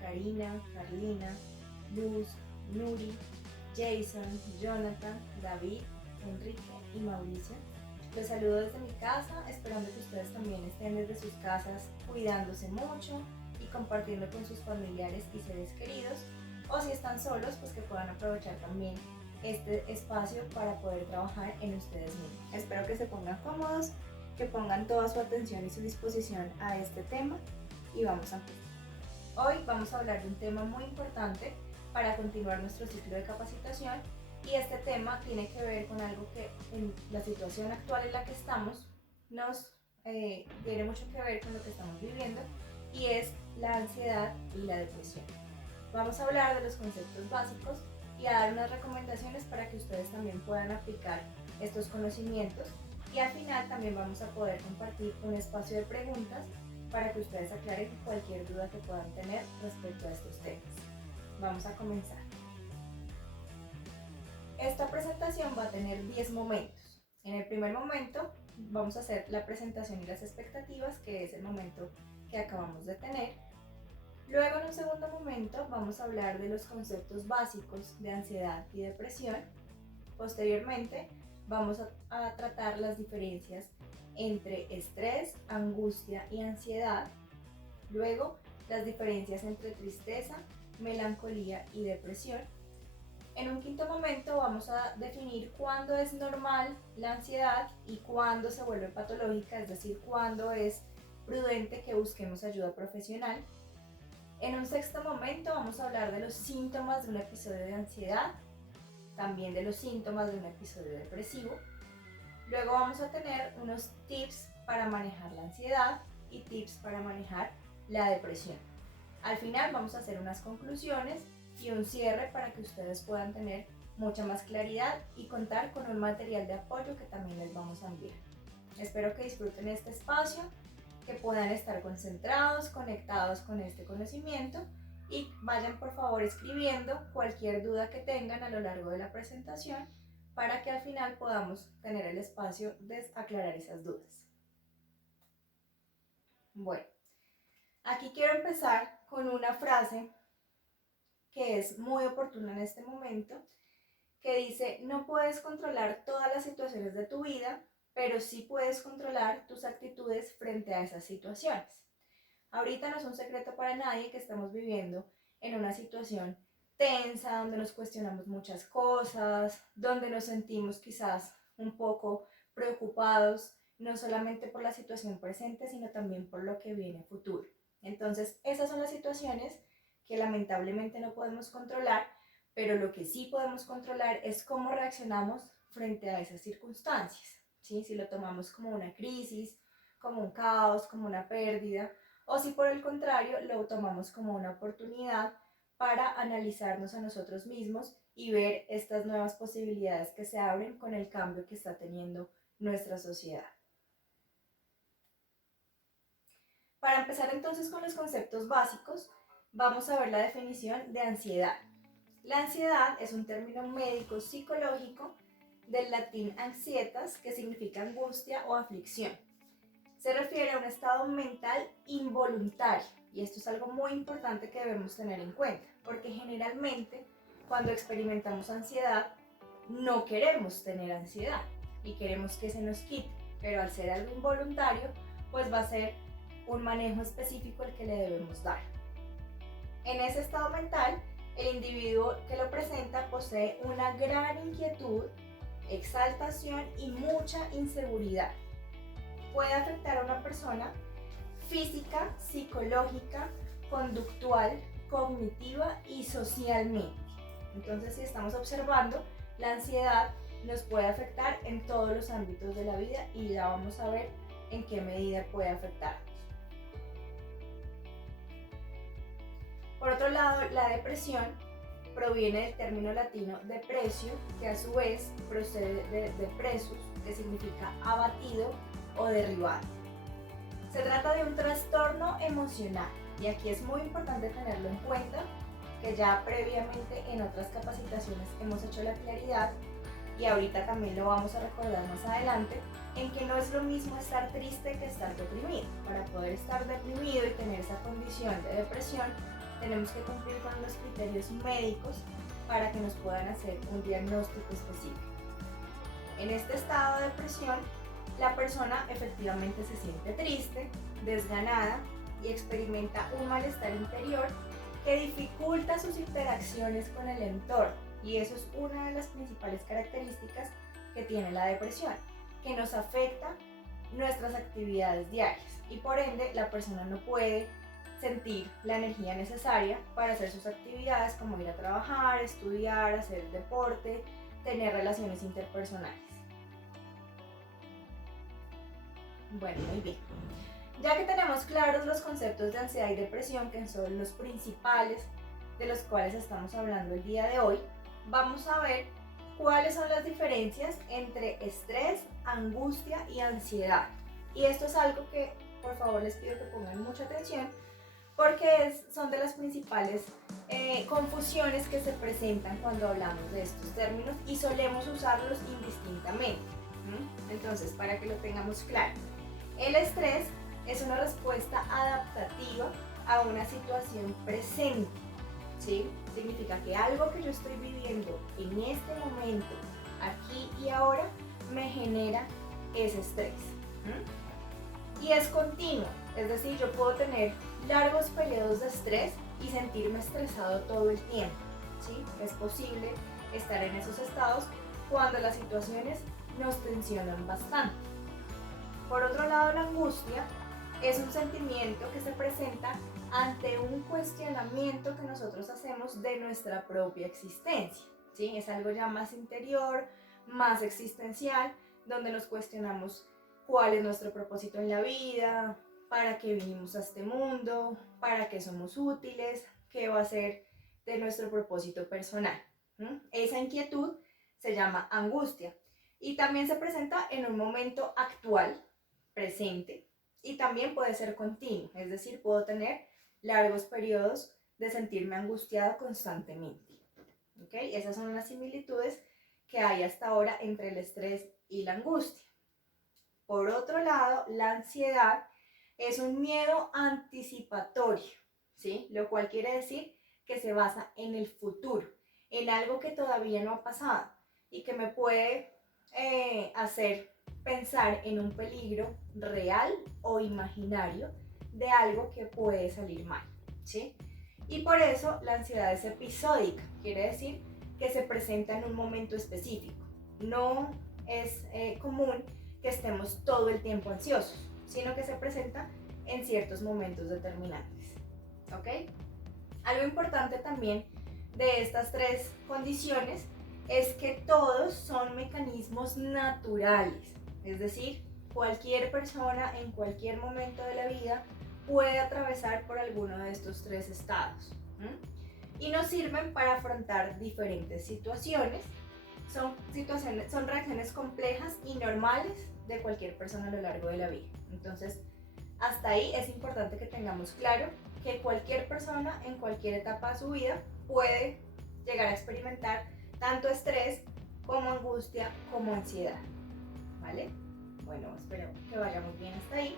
Karina, Carlina, Luz, Nuri, Jason, Jonathan, David, Enrique y Mauricio. Los saludo desde mi casa, esperando que ustedes también estén desde sus casas cuidándose mucho y compartiendo con sus familiares y seres queridos, o si están solos, pues que puedan aprovechar también este espacio para poder trabajar en ustedes mismos. Espero que se pongan cómodos, que pongan toda su atención y su disposición a este tema y vamos a empezar. Hoy vamos a hablar de un tema muy importante para continuar nuestro ciclo de capacitación, y este tema tiene que ver con algo que en la situación actual en la que estamos nos tiene mucho que ver con lo que estamos viviendo, y es la ansiedad y la depresión. Vamos a hablar de los conceptos básicos y a dar unas recomendaciones para que ustedes también puedan aplicar estos conocimientos, y al final también vamos a poder compartir un espacio de preguntas para que ustedes aclaren cualquier duda que puedan tener respecto a estos temas. Vamos a comenzar. Esta presentación va a tener 10 momentos. En el primer momento vamos a hacer la presentación y las expectativas, que es el momento que acabamos de tener. Luego, en un segundo momento, vamos a hablar de los conceptos básicos de ansiedad y depresión. Posteriormente, vamos a tratar las diferencias entre estrés, angustia y ansiedad. Luego, las diferencias entre tristeza, melancolía y depresión. En un quinto momento vamos a definir cuándo es normal la ansiedad y cuándo se vuelve patológica, es decir, cuándo es prudente que busquemos ayuda profesional. En un sexto momento vamos a hablar de los síntomas de un episodio de ansiedad, también de los síntomas de un episodio depresivo. Luego vamos a tener unos tips para manejar la ansiedad y tips para manejar la depresión. Al final vamos a hacer unas conclusiones y un cierre para que ustedes puedan tener mucha más claridad y contar con un material de apoyo que también les vamos a enviar. Espero que disfruten este espacio, que puedan estar concentrados, conectados con este conocimiento, y vayan por favor escribiendo cualquier duda que tengan a lo largo de la presentación para que al final podamos tener el espacio de aclarar esas dudas. Bueno, aquí quiero empezar con una frase que es muy oportuna en este momento, que dice: no puedes controlar todas las situaciones de tu vida, pero sí puedes controlar tus actitudes frente a esas situaciones. Ahorita no es un secreto para nadie que estamos viviendo en una situación tensa, donde nos cuestionamos muchas cosas, donde nos sentimos quizás un poco preocupados, no solamente por la situación presente, sino también por lo que viene futuro. Entonces, esas son las situaciones que lamentablemente no podemos controlar, pero lo que sí podemos controlar es cómo reaccionamos frente a esas circunstancias, ¿sí? Si lo tomamos como una crisis, como un caos, como una pérdida, o si por el contrario lo tomamos como una oportunidad para analizarnos a nosotros mismos y ver estas nuevas posibilidades que se abren con el cambio que está teniendo nuestra sociedad. Para empezar entonces con los conceptos básicos, vamos a ver la definición de ansiedad. La ansiedad es un término médico psicológico del latín ansietas, que significa angustia o aflicción. Se refiere a un estado mental involuntario, y esto es algo muy importante que debemos tener en cuenta, porque generalmente cuando experimentamos ansiedad no queremos tener ansiedad y queremos que se nos quite, pero al ser algo involuntario, pues va a ser un manejo específico el que le debemos dar. En ese estado mental, el individuo que lo presenta posee una gran inquietud, exaltación y mucha inseguridad. Puede afectar a una persona física, psicológica, conductual, cognitiva y socialmente. Entonces, si estamos observando, la ansiedad nos puede afectar en todos los ámbitos de la vida, y ya vamos a ver en qué medida puede afectarnos. Por otro lado, la depresión proviene del término latino depressio, que a su vez procede de depressus, que significa abatido o derribado. Se trata de un trastorno emocional, y aquí es muy importante tenerlo en cuenta, que ya previamente en otras capacitaciones hemos hecho la claridad, y ahorita también lo vamos a recordar más adelante, en que no es lo mismo estar triste que estar deprimido. Para poder estar deprimido y tener esa condición de depresión, tenemos que cumplir con los criterios médicos para que nos puedan hacer un diagnóstico específico. En este estado de depresión, la persona efectivamente se siente triste, desganada y experimenta un malestar interior que dificulta sus interacciones con el entorno. Y eso es una de las principales características que tiene la depresión, que nos afecta nuestras actividades diarias y por ende la persona no puede sentir la energía necesaria para hacer sus actividades como ir a trabajar, estudiar, hacer deporte, tener relaciones interpersonales. Bueno, muy bien. Ya que tenemos claros los conceptos de ansiedad y depresión, que son los principales de los cuales estamos hablando el día de hoy, vamos a ver cuáles son las diferencias entre estrés, angustia y ansiedad. Y esto es algo que por favor les pido que pongan mucha atención porque son de las principales confusiones que se presentan cuando hablamos de estos términos y solemos usarlos indistintamente. Entonces, para que lo tengamos claro, el estrés es una respuesta adaptativa a una situación presente. ¿Sí? Significa que algo que yo estoy viviendo en este momento, aquí y ahora, me genera ese estrés. Y es continuo, es decir, yo puedo tener largos periodos de estrés y sentirme estresado todo el tiempo. ¿Sí? Es posible estar en esos estados cuando las situaciones nos tensionan bastante. Por otro lado, la angustia es un sentimiento que se presenta ante un cuestionamiento que nosotros hacemos de nuestra propia existencia. ¿Sí? Es algo ya más interior, más existencial, donde nos cuestionamos cuál es nuestro propósito en la vida, para qué vinimos a este mundo, para qué somos útiles, qué va a ser de nuestro propósito personal. Esa inquietud se llama angustia y también se presenta en un momento actual, presente, y también puede ser continuo, es decir, puedo tener largos periodos de sentirme angustiada constantemente. ¿Okay? Esas son las similitudes que hay hasta ahora entre el estrés y la angustia. Por otro lado, la ansiedad es un miedo anticipatorio, ¿sí? Lo cual quiere decir que se basa en el futuro, en algo que todavía no ha pasado y que me puede hacer pensar en un peligro real o imaginario de algo que puede salir mal, ¿sí? Y por eso la ansiedad es episódica, quiere decir que se presenta en un momento específico. No es común que estemos todo el tiempo ansiosos, sino que se presenta en ciertos momentos determinantes. ¿Ok? Algo importante también de estas tres condiciones es que todos son mecanismos naturales, es decir, cualquier persona en cualquier momento de la vida puede atravesar por alguno de estos tres estados. Y nos sirven para afrontar diferentes situaciones. Son reacciones complejas y normales de cualquier persona a lo largo de la vida. Entonces, hasta ahí es importante que tengamos claro que cualquier persona en cualquier etapa de su vida puede llegar a experimentar tanto estrés como angustia como ansiedad. ¿Vale? Bueno, espero que vayamos bien hasta ahí.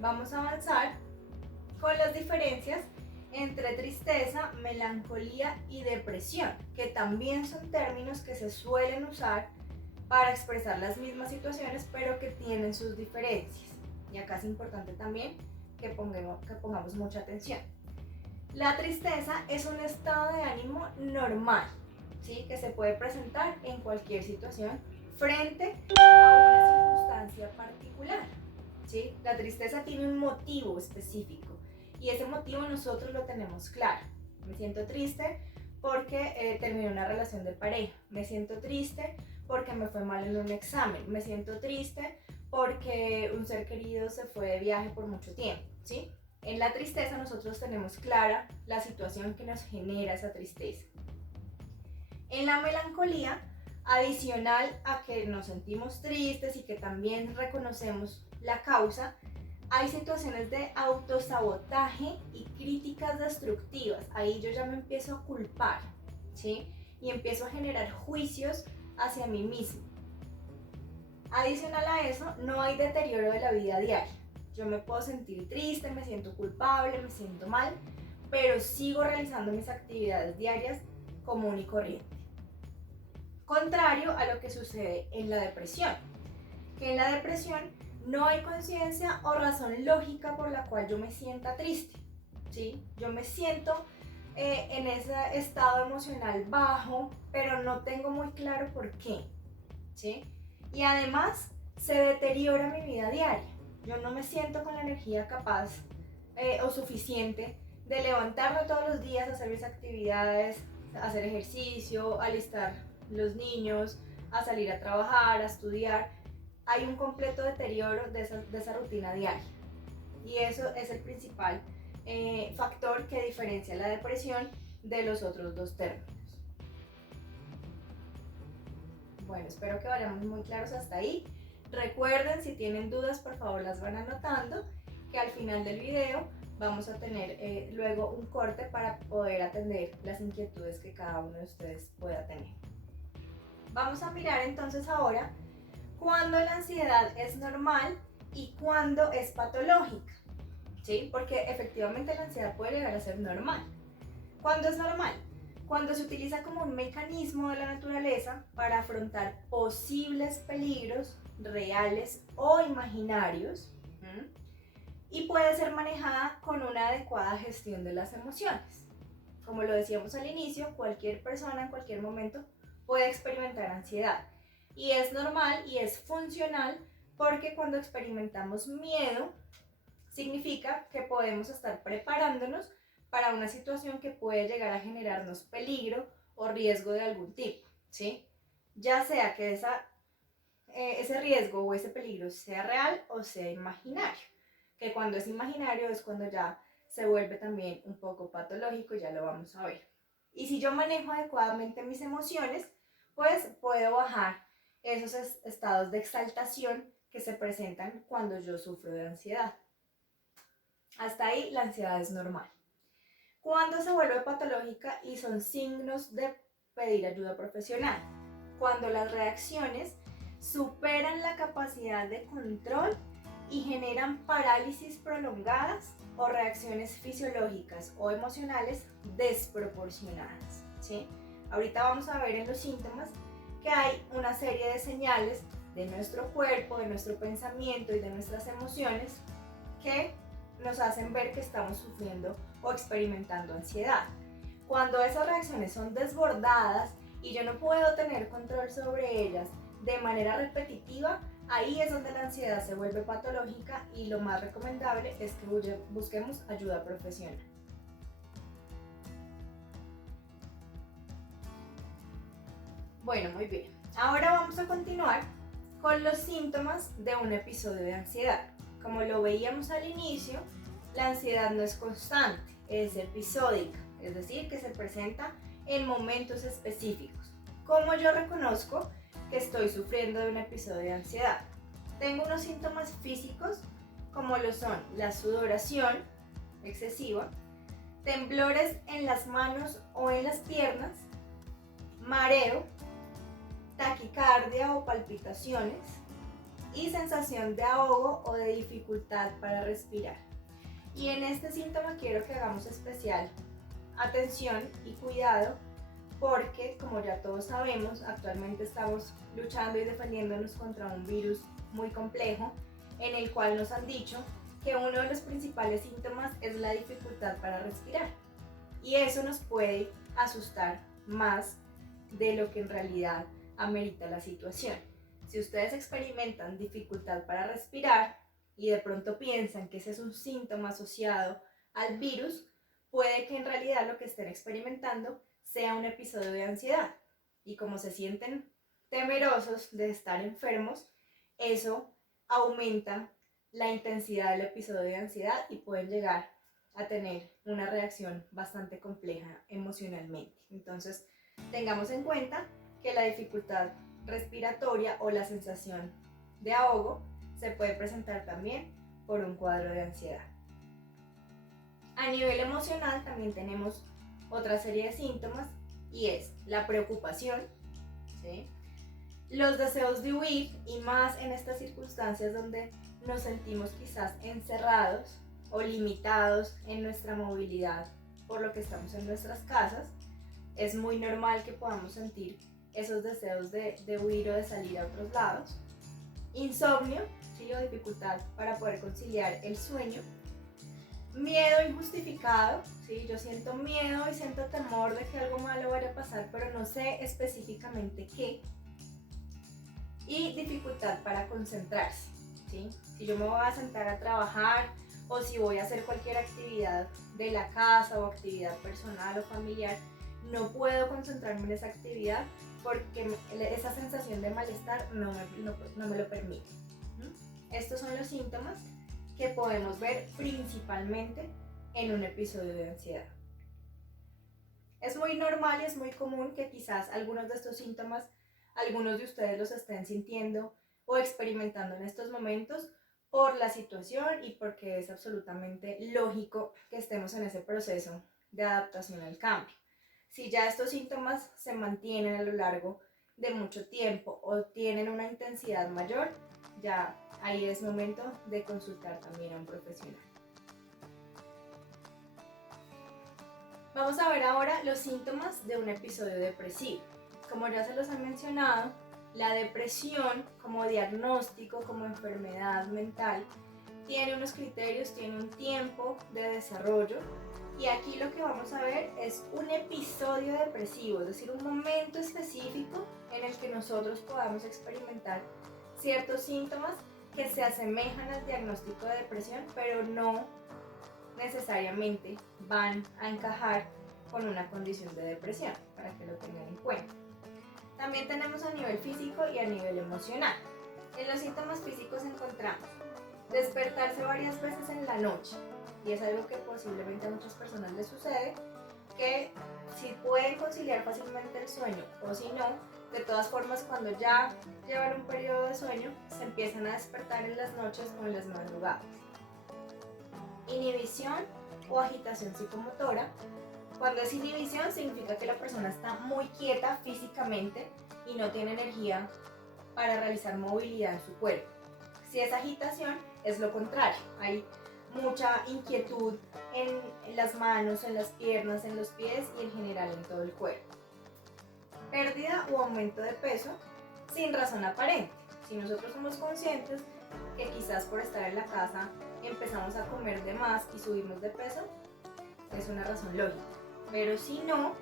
Vamos a avanzar con las diferencias entre tristeza, melancolía y depresión, que también son términos que se suelen usar para expresar las mismas situaciones, pero que tienen sus diferencias. Y acá es importante también que pongamos mucha atención. La tristeza es un estado de ánimo normal, ¿sí? Que se puede presentar en cualquier situación frente a una circunstancia particular. ¿Sí? La tristeza tiene un motivo específico y ese motivo nosotros lo tenemos claro. Me siento triste porque terminé una relación de pareja, me siento triste porque me fue mal en un examen, me siento triste porque un ser querido se fue de viaje por mucho tiempo, ¿sí? En la tristeza nosotros tenemos clara la situación que nos genera esa tristeza. En la melancolía, adicional a que nos sentimos tristes y que también reconocemos la causa, hay situaciones de autosabotaje y críticas destructivas. Ahí yo ya me empiezo a culpar, ¿sí? Y empiezo a generar juicios hacia mí mismo. Adicional a eso, no hay deterioro de la vida diaria. Yo me puedo sentir triste, me siento culpable, me siento mal, pero sigo realizando mis actividades diarias común y corriente. Contrario a lo que sucede en la depresión, que en la depresión no hay conciencia o razón lógica por la cual yo me sienta triste, ¿sí? Yo me siento en ese estado emocional bajo, pero no tengo muy claro por qué, ¿sí? Y además se deteriora mi vida diaria. Yo no me siento con la energía capaz o suficiente de levantarme todos los días, hacer mis actividades, hacer ejercicio, alistar los niños, a salir a trabajar, a estudiar. Hay un completo deterioro de esa rutina diaria. Y eso es el principal factor que diferencia la depresión de los otros dos términos. Bueno, espero que vayamos muy claros hasta ahí. Recuerden, si tienen dudas, por favor las van anotando, que al final del video vamos a tener luego un corte para poder atender las inquietudes que cada uno de ustedes pueda tener. Vamos a mirar entonces ahora cuándo la ansiedad es normal y cuándo es patológica, ¿sí? Porque efectivamente la ansiedad puede llegar a ser normal. ¿Cuándo es normal? Cuando se utiliza como un mecanismo de la naturaleza para afrontar posibles peligros reales o imaginarios, y puede ser manejada con una adecuada gestión de las emociones. Como lo decíamos al inicio, cualquier persona en cualquier momento puede experimentar ansiedad y es normal y es funcional, porque cuando experimentamos miedo significa que podemos estar preparándonos para una situación que puede llegar a generarnos peligro o riesgo de algún tipo, ¿sí? Ya sea que ese riesgo o ese peligro sea real o sea imaginario, que cuando es imaginario es cuando ya se vuelve también un poco patológico, ya lo vamos a ver. Y si yo manejo adecuadamente mis emociones, pues puedo bajar esos estados de exaltación que se presentan cuando yo sufro de ansiedad. Hasta ahí la ansiedad es normal. ¿Cuándo se vuelve patológica y son signos de pedir ayuda profesional? Cuando las reacciones superan la capacidad de control y generan parálisis prolongadas o reacciones fisiológicas o emocionales desproporcionadas, ¿sí? Ahorita vamos a ver en los síntomas que hay una serie de señales de nuestro cuerpo, de nuestro pensamiento y de nuestras emociones que nos hacen ver que estamos sufriendo o experimentando ansiedad. Cuando esas reacciones son desbordadas y yo no puedo tener control sobre ellas de manera repetitiva, ahí es donde la ansiedad se vuelve patológica y lo más recomendable es que busquemos ayuda profesional. Bueno, muy bien. Ahora vamos a continuar con los síntomas de un episodio de ansiedad. Como lo veíamos al inicio, la ansiedad no es constante, es episódica, es decir, que se presenta en momentos específicos. ¿Cómo yo reconozco que estoy sufriendo de un episodio de ansiedad? Tengo unos síntomas físicos como lo son la sudoración excesiva, temblores en las manos o en las piernas, mareo, taquicardia o palpitaciones y sensación de ahogo o de dificultad para respirar. Y en este síntoma quiero que hagamos especial atención y cuidado, porque como ya todos sabemos, actualmente estamos luchando y defendiéndonos contra un virus muy complejo, en el cual nos han dicho que uno de los principales síntomas es la dificultad para respirar. Y eso nos puede asustar más de lo que en realidad amerita la situación. Si ustedes experimentan dificultad para respirar y de pronto piensan que ese es un síntoma asociado al virus, puede que en realidad lo que estén experimentando sea un episodio de ansiedad. Y como se sienten temerosos de estar enfermos, eso aumenta la intensidad del episodio de ansiedad y pueden llegar a tener una reacción bastante compleja emocionalmente. Entonces, tengamos en cuenta que la dificultad respiratoria o la sensación de ahogo se puede presentar también por un cuadro de ansiedad. A nivel emocional también tenemos otra serie de síntomas y es la preocupación, ¿sí? Los deseos de huir, y más en estas circunstancias donde nos sentimos quizás encerrados o limitados en nuestra movilidad por lo que estamos en nuestras casas. Es muy normal que podamos sentir esos deseos de huir o de salir a otros lados. Insomnio, ¿sí? O dificultad para poder conciliar el sueño. Miedo injustificado, ¿sí? Yo siento miedo y siento temor de que algo malo vaya a pasar, pero no sé específicamente qué. Y dificultad para concentrarse, ¿sí? Si yo me voy a sentar a trabajar o si voy a hacer cualquier actividad de la casa o actividad personal o familiar, no puedo concentrarme en esa actividad porque esa sensación de malestar no me lo permite. Estos son los síntomas que podemos ver principalmente en un episodio de ansiedad. Es muy normal y es muy común que quizás algunos de estos síntomas, algunos de ustedes los estén sintiendo o experimentando en estos momentos por la situación y porque es absolutamente lógico que estemos en ese proceso de adaptación al cambio. Si ya estos síntomas se mantienen a lo largo de mucho tiempo o tienen una intensidad mayor, ya ahí es momento de consultar también a un profesional. Vamos a ver ahora los síntomas de un episodio depresivo. Como ya se los he mencionado, la depresión como diagnóstico, como enfermedad mental, tiene unos criterios, tiene un tiempo de desarrollo. Y aquí lo que vamos a ver es un episodio depresivo, es decir, un momento específico en el que nosotros podamos experimentar ciertos síntomas que se asemejan al diagnóstico de depresión, pero no necesariamente van a encajar con una condición de depresión, para que lo tengan en cuenta. También tenemos a nivel físico y a nivel emocional. En los síntomas físicos encontramos despertarse varias veces en la noche, y es algo que posiblemente a muchas personas les sucede, que si pueden conciliar fácilmente el sueño o si no, de todas formas cuando ya llevan un periodo de sueño se empiezan a despertar en las noches o en las madrugadas. Inhibición o agitación psicomotora. Cuando es inhibición significa que la persona está muy quieta físicamente y no tiene energía para realizar movilidad en su cuerpo. Si es agitación es lo contrario, hay mucha inquietud en las manos, en las piernas, en los pies y en general en todo el cuerpo. Pérdida o aumento de peso sin razón aparente. Si nosotros somos conscientes que quizás por estar en la casa empezamos a comer de más y subimos de peso, es una razón lógica. Pero si no,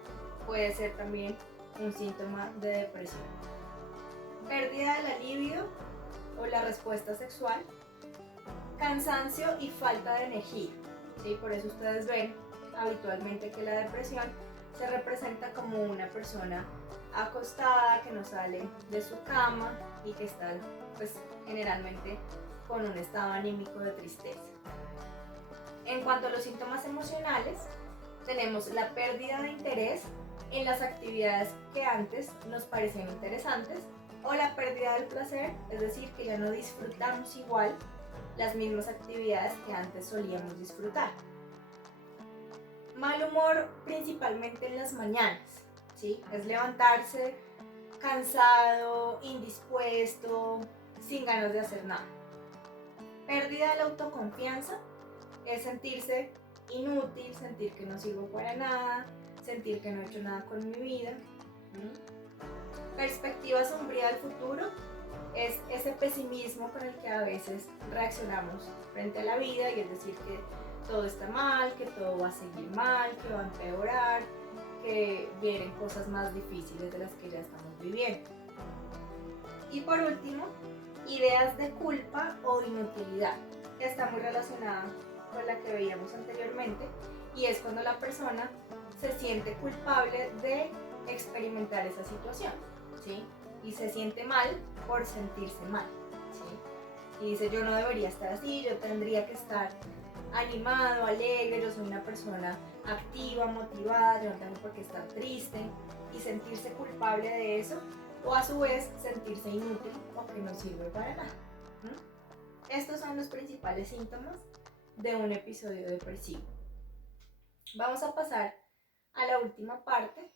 puede ser también un síntoma de depresión. Pérdida de la libido o la respuesta sexual. Cansancio y falta de energía, ¿sí? Por eso ustedes ven habitualmente que la depresión se representa como una persona acostada que no sale de su cama y que está pues generalmente con un estado anímico de tristeza. En cuanto a los síntomas emocionales, tenemos la pérdida de interés en las actividades que antes nos parecían interesantes o la pérdida del placer, es decir, que ya no disfrutamos igual las mismas actividades que antes solíamos disfrutar. Mal humor principalmente en las mañanas, ¿sí? Es levantarse cansado, indispuesto, sin ganas de hacer nada. Pérdida de la autoconfianza es sentirse inútil, sentir que no sirvo para nada, sentir que no he hecho nada con mi vida. Perspectiva sombría del futuro es ese pesimismo con el que a veces reaccionamos frente a la vida, y es decir que todo está mal, que todo va a seguir mal, que va a empeorar, que vienen cosas más difíciles de las que ya estamos viviendo. Y por último, ideas de culpa o inutilidad, que está muy relacionada con la que veíamos anteriormente, y es cuando la persona se siente culpable de experimentar esa situación, ¿sí? Y se siente mal por sentirse mal, ¿sí? Y dice, yo no debería estar así, yo tendría que estar animado, alegre, yo soy una persona activa, motivada, yo no tengo por qué estar triste, y sentirse culpable de eso, o a su vez sentirse inútil o que no sirve para nada. Estos son los principales síntomas de un episodio depresivo. Vamos a pasar a la última parte,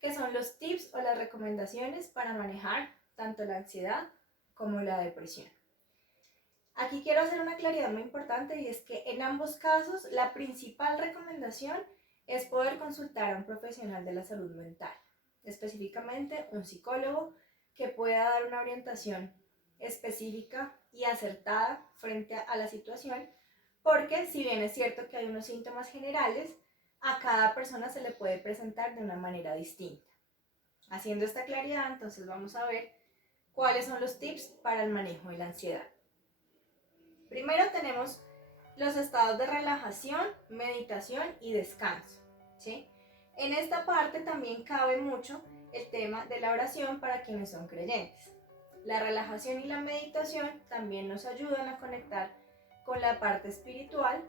que son los tips o las recomendaciones para manejar tanto la ansiedad como la depresión. Aquí quiero hacer una claridad muy importante, y es que en ambos casos la principal recomendación es poder consultar a un profesional de la salud mental, específicamente un psicólogo que pueda dar una orientación específica y acertada frente a la situación, porque si bien es cierto que hay unos síntomas generales, a cada persona se le puede presentar de una manera distinta. Haciendo esta claridad, entonces vamos a ver cuáles son los tips para el manejo de la ansiedad. Primero tenemos los estados de relajación, meditación y descanso, ¿sí? En esta parte también cabe mucho el tema de la oración para quienes son creyentes. La relajación y la meditación también nos ayudan a conectar con la parte espiritual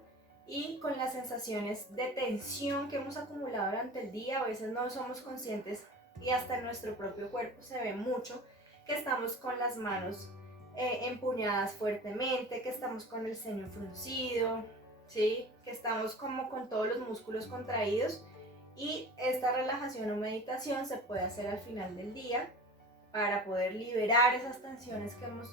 y con las sensaciones de tensión que hemos acumulado durante el día. A veces no somos conscientes y hasta en nuestro propio cuerpo se ve mucho que estamos con las manos empuñadas fuertemente, que estamos con el ceño fruncido, ¿sí? Que estamos como con todos los músculos contraídos, y esta relajación o meditación se puede hacer al final del día para poder liberar esas tensiones que hemos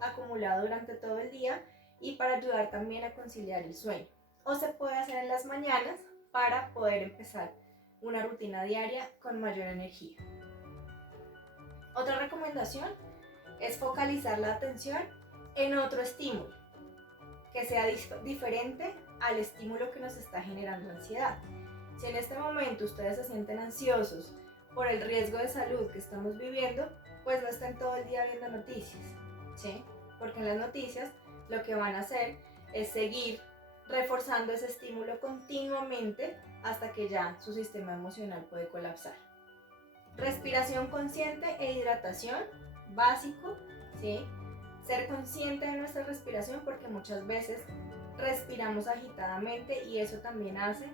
acumulado durante todo el día y para ayudar también a conciliar el sueño. O se puede hacer en las mañanas para poder empezar una rutina diaria con mayor energía. Otra recomendación es focalizar la atención en otro estímulo que sea diferente al estímulo que nos está generando ansiedad. Si en este momento ustedes se sienten ansiosos por el riesgo de salud que estamos viviendo, pues no estén todo el día viendo noticias, ¿sí? Porque en las noticias lo que van a hacer es seguir reforzando ese estímulo continuamente hasta que ya su sistema emocional puede colapsar. Respiración consciente e hidratación, básico, ¿sí? Ser consciente de nuestra respiración, porque muchas veces respiramos agitadamente y eso también hace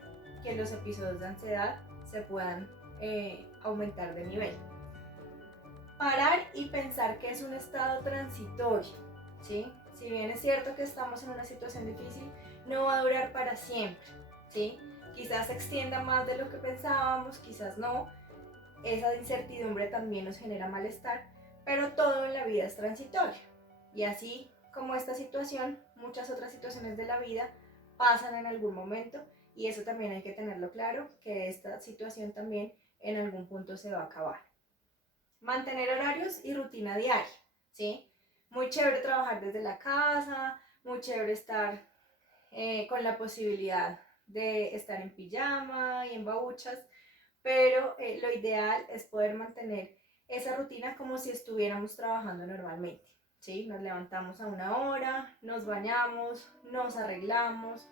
que los episodios de ansiedad se puedan aumentar de nivel. Parar y pensar que es un estado transitorio, ¿sí? Si bien es cierto que estamos en una situación difícil, no va a durar para siempre, ¿sí? Quizás se extienda más de lo que pensábamos, quizás no. Esa incertidumbre también nos genera malestar, pero todo en la vida es transitorio. Y así como esta situación, muchas otras situaciones de la vida pasan en algún momento, y eso también hay que tenerlo claro, que esta situación también en algún punto se va a acabar. Mantener horarios y rutina diaria, ¿sí? Muy chévere trabajar desde la casa, muy chévere estar con la posibilidad de estar en pijama y en babuchas, pero lo ideal es poder mantener esa rutina como si estuviéramos trabajando normalmente, ¿sí? Nos levantamos a una hora, nos bañamos, nos arreglamos,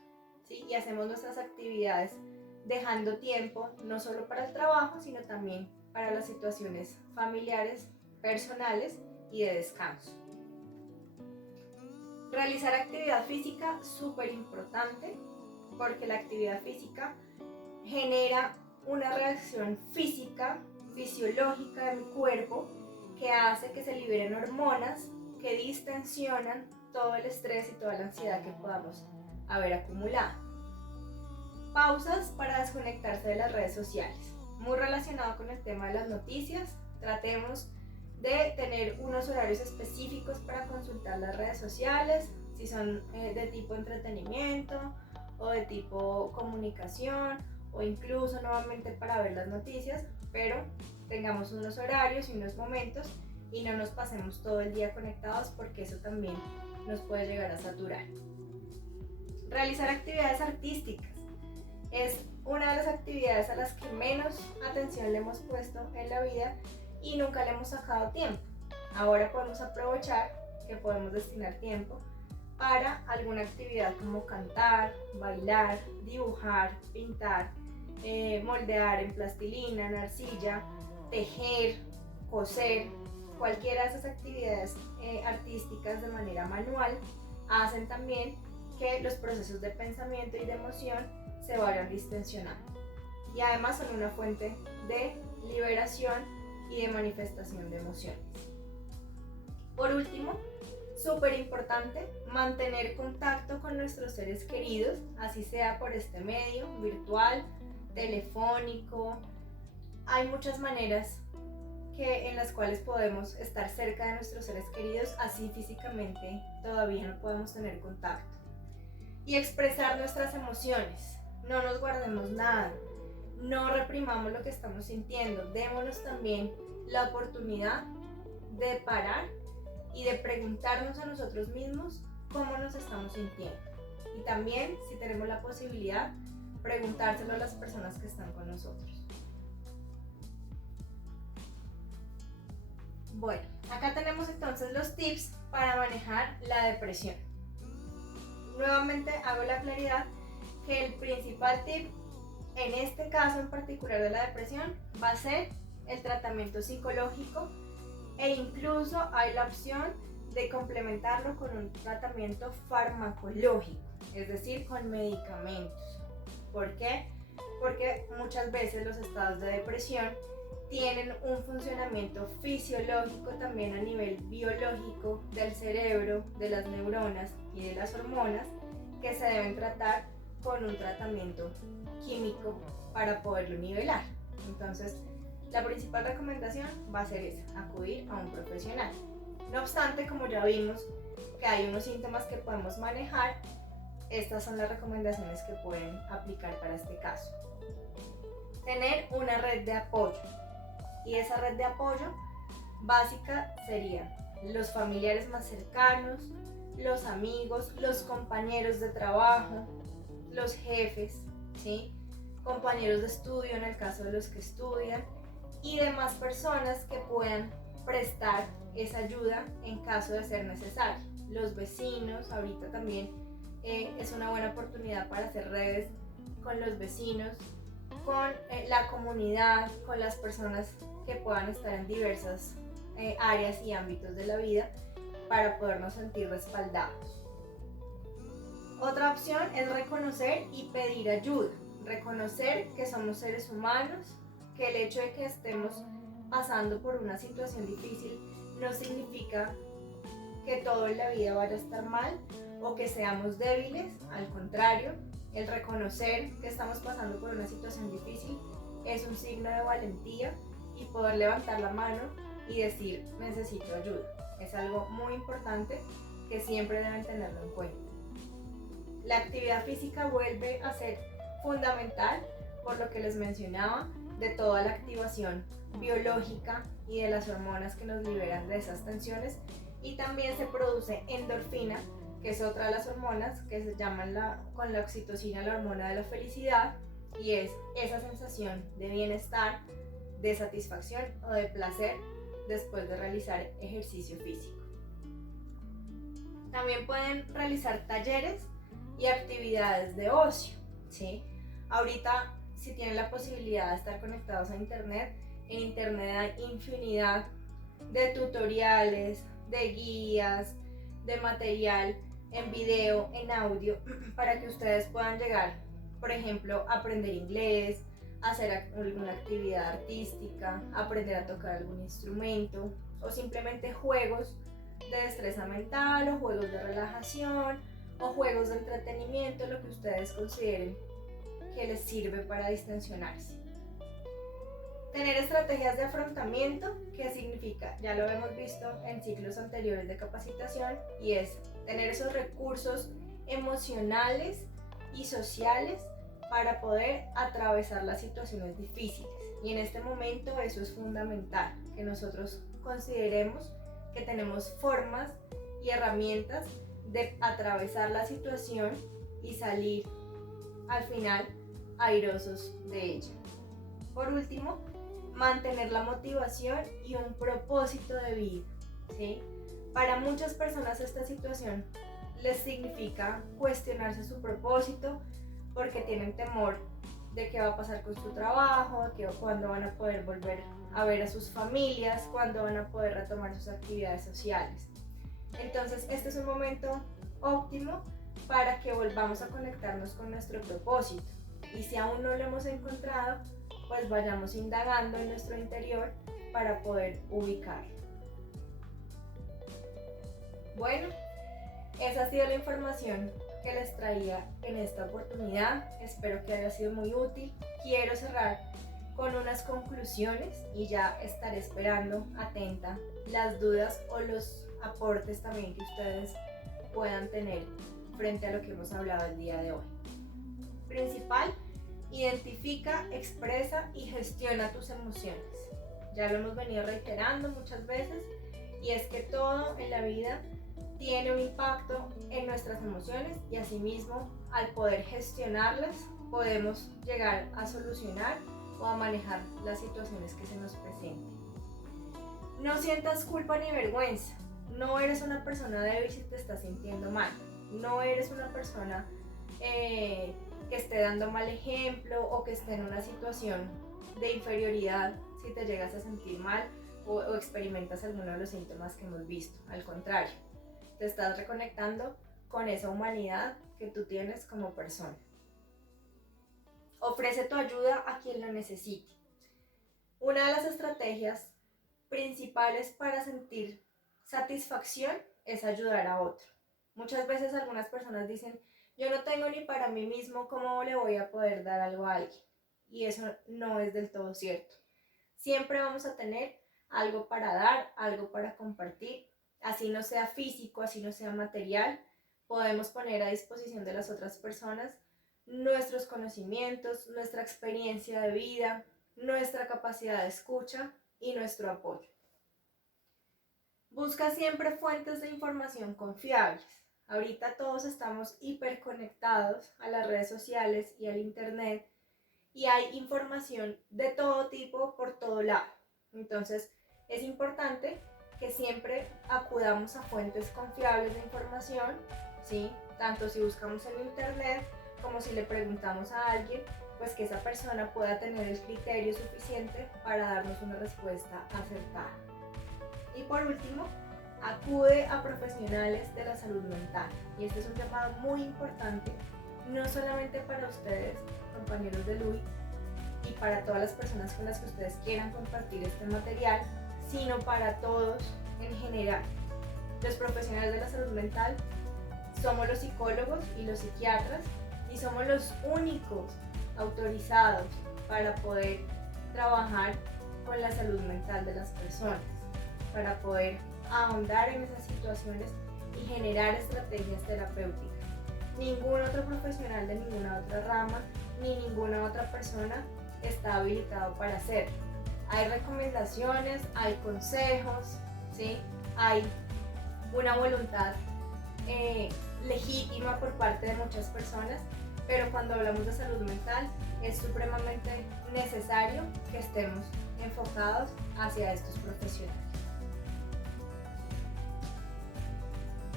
¿sí? Y hacemos nuestras actividades dejando tiempo no solo para el trabajo, sino también para las situaciones familiares, personales y de descanso. Realizar actividad física, súper importante, porque la actividad física genera una reacción física, fisiológica de mi cuerpo, que hace que se liberen hormonas que distensionan todo el estrés y toda la ansiedad que podamos haber acumulado. Pausas para desconectarse de las redes sociales. Muy relacionado con el tema de las noticias, tratemos de tener unos horarios específicos para consultar las redes sociales, si son de tipo entretenimiento o de tipo comunicación, o incluso nuevamente para ver las noticias, pero tengamos unos horarios y unos momentos y no nos pasemos todo el día conectados, porque eso también nos puede llegar a saturar. Realizar actividades artísticas es una de las actividades a las que menos atención le hemos puesto en la vida y nunca le hemos sacado tiempo. Ahora podemos aprovechar que podemos destinar tiempo para alguna actividad como cantar, bailar, dibujar, pintar, moldear en plastilina, en arcilla, tejer, coser. Cualquiera de esas actividades artísticas de manera manual hacen también que los procesos de pensamiento y de emoción se vayan distensionando, y además son una fuente de liberación y de manifestación de emociones. Por último, súper importante, mantener contacto con nuestros seres queridos, así sea por este medio, virtual, telefónico. Hay muchas maneras en las cuales podemos estar cerca de nuestros seres queridos, así físicamente todavía no podemos tener contacto. Y expresar nuestras emociones, no nos guardemos nada. no reprimamos lo que estamos sintiendo, démonos también la oportunidad de parar y de preguntarnos a nosotros mismos cómo nos estamos sintiendo. Y también, si tenemos la posibilidad, preguntárselo a las personas que están con nosotros. Bueno, acá tenemos entonces los tips para manejar la depresión. Nuevamente hago la claridad que el principal tip en este caso en particular de la depresión va a ser el tratamiento psicológico, e incluso hay la opción de complementarlo con un tratamiento farmacológico, es decir, con medicamentos. ¿Por qué? Porque muchas veces los estados de depresión tienen un funcionamiento fisiológico también a nivel biológico del cerebro, de las neuronas y de las hormonas que se deben tratar con un tratamiento químico para poderlo nivelar. Entonces, la principal recomendación va a ser esa, acudir a un profesional. No obstante, como ya vimos que hay unos síntomas que podemos manejar, estas son las recomendaciones que pueden aplicar para este caso. Tener una red de apoyo, y esa red de apoyo básica sería los familiares más cercanos, los amigos, los compañeros de trabajo, los jefes, ¿sí? Compañeros de estudio en el caso de los que estudian y demás personas que puedan prestar esa ayuda en caso de ser necesario. Los vecinos, ahorita también es una buena oportunidad para hacer redes con los vecinos, con la comunidad, con las personas que puedan estar en diversas áreas y ámbitos de la vida para podernos sentir respaldados. Otra opción es reconocer y pedir ayuda. Reconocer que somos seres humanos, que el hecho de que estemos pasando por una situación difícil no significa que todo en la vida vaya a estar mal o que seamos débiles. Al contrario, el reconocer que estamos pasando por una situación difícil es un signo de valentía, y poder levantar la mano y decir necesito ayuda es algo muy importante que siempre deben tenerlo en cuenta. La actividad física vuelve a ser fundamental por lo que les mencionaba de toda la activación biológica y de las hormonas que nos liberan de esas tensiones, y también se produce endorfina, que es otra de las hormonas que se llaman con la oxitocina la hormona de la felicidad, y es esa sensación de bienestar, de satisfacción o de placer después de realizar ejercicio físico. También pueden realizar talleres y actividades de ocio, ¿sí? Ahorita, si tienen la posibilidad de estar conectados a internet, en internet hay infinidad de tutoriales, de guías, de material en video, en audio, para que ustedes puedan llegar, por ejemplo, a aprender inglés, hacer alguna actividad artística, aprender a tocar algún instrumento, o simplemente juegos de destreza mental, o juegos de relajación, o juegos de entretenimiento, lo que ustedes consideren que les sirve para distensionarse. Tener estrategias de afrontamiento, ¿qué significa? Ya lo hemos visto en ciclos anteriores de capacitación, y es tener esos recursos emocionales y sociales para poder atravesar las situaciones difíciles. Y en este momento eso es fundamental, que nosotros consideremos que tenemos formas y herramientas de atravesar la situación y salir al final airosos de ella. Por último, mantener la motivación y un propósito de vida, ¿sí? Para muchas personas esta situación les significa cuestionarse su propósito, porque tienen temor de qué va a pasar con su trabajo, de cuándo van a poder volver a ver a sus familias, cuándo van a poder retomar sus actividades sociales. Entonces, este es un momento óptimo para que volvamos a conectarnos con nuestro propósito. Y si aún no lo hemos encontrado, pues vayamos indagando en nuestro interior para poder ubicarlo. Bueno, esa ha sido la información que les traía en esta oportunidad. Espero que haya sido muy útil. Quiero cerrar con unas conclusiones y ya estaré esperando atenta las dudas o los aportes también que ustedes puedan tener frente a lo que hemos hablado el día de hoy. Principal, Identifica, expresa y gestiona tus emociones. Ya lo hemos venido reiterando muchas veces, y es que todo en la vida tiene un impacto en nuestras emociones, y asimismo, al poder gestionarlas, podemos llegar a solucionar o a manejar las situaciones que se nos presenten. No sientas culpa ni vergüenza. No eres una persona débil si te estás sintiendo mal. No eres una persona que esté dando mal ejemplo o que esté en una situación de inferioridad si te llegas a sentir mal o experimentas alguno de los síntomas que hemos visto. Al contrario, te estás reconectando con esa humanidad que tú tienes como persona. Ofrece tu ayuda a quien lo necesite. Una de las estrategias principales para sentir satisfacción es ayudar a otro. Muchas veces algunas personas dicen, yo no tengo ni para mí mismo, ¿cómo le voy a poder dar algo a alguien? Y eso no es del todo cierto. Siempre vamos a tener algo para dar, algo para compartir, así no sea físico, así no sea material. Podemos poner a disposición de las otras personas nuestros conocimientos, nuestra experiencia de vida, nuestra capacidad de escucha y nuestro apoyo. Busca siempre fuentes de información confiables. Ahorita todos estamos hiperconectados a las redes sociales y al internet, y hay información de todo tipo por todo lado. Entonces es importante que siempre acudamos a fuentes confiables de información, ¿sí? Tanto si buscamos en internet como si le preguntamos a alguien, pues que esa persona pueda tener el criterio suficiente para darnos una respuesta acertada. Y por último, acude a profesionales de la salud mental. Y este es un llamado muy importante, no solamente para ustedes, compañeros de LUI, y para todas las personas con las que ustedes quieran compartir este material, sino para todos en general. Los profesionales de la salud mental somos los psicólogos y los psiquiatras, y somos los únicos autorizados para poder trabajar con la salud mental de las personas, para poder ahondar en esas situaciones y generar estrategias terapéuticas. Ningún otro profesional de ninguna otra rama ni ninguna otra persona está habilitado para hacerlo. Hay recomendaciones, hay consejos, ¿sí? Hay una voluntad legítima por parte de muchas personas, pero cuando hablamos de salud mental es supremamente necesario que estemos enfocados hacia estos profesionales.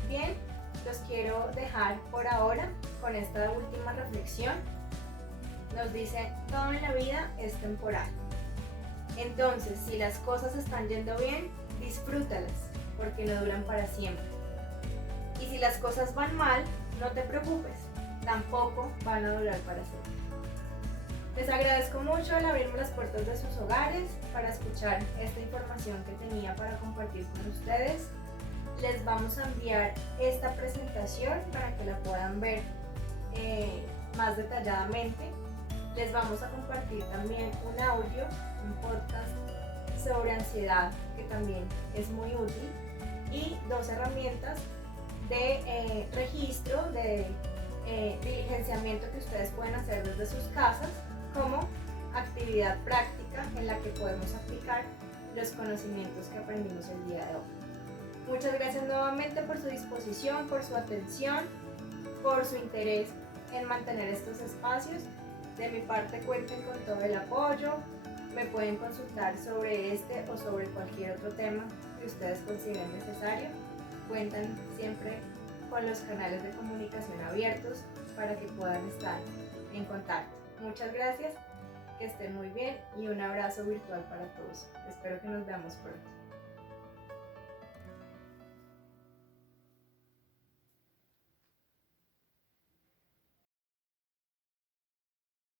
Bien, los quiero dejar por ahora con esta última reflexión. Nos dice, todo en la vida es temporal. Entonces, si las cosas están yendo bien, disfrútalas, porque no duran para siempre. Y si las cosas van mal, no te preocupes, tampoco van a durar para siempre. Les agradezco mucho al abrirme las puertas de sus hogares para escuchar esta información que tenía para compartir con ustedes. Les vamos a enviar esta presentación para que la puedan ver más detalladamente. Les vamos a compartir también un audio, un podcast sobre ansiedad que también es muy útil, y 2 herramientas de registro, de diligenciamiento que ustedes pueden hacer desde sus casas como actividad práctica en la que podemos aplicar los conocimientos que aprendimos el día de hoy. Muchas gracias nuevamente por su disposición, por su atención, por su interés en mantener estos espacios. De mi parte, cuenten con todo el apoyo. Me pueden consultar sobre este o sobre cualquier otro tema que ustedes consideren necesario. Cuentan siempre con los canales de comunicación abiertos para que puedan estar en contacto. Muchas gracias, que estén muy bien y un abrazo virtual para todos. Espero que nos veamos pronto.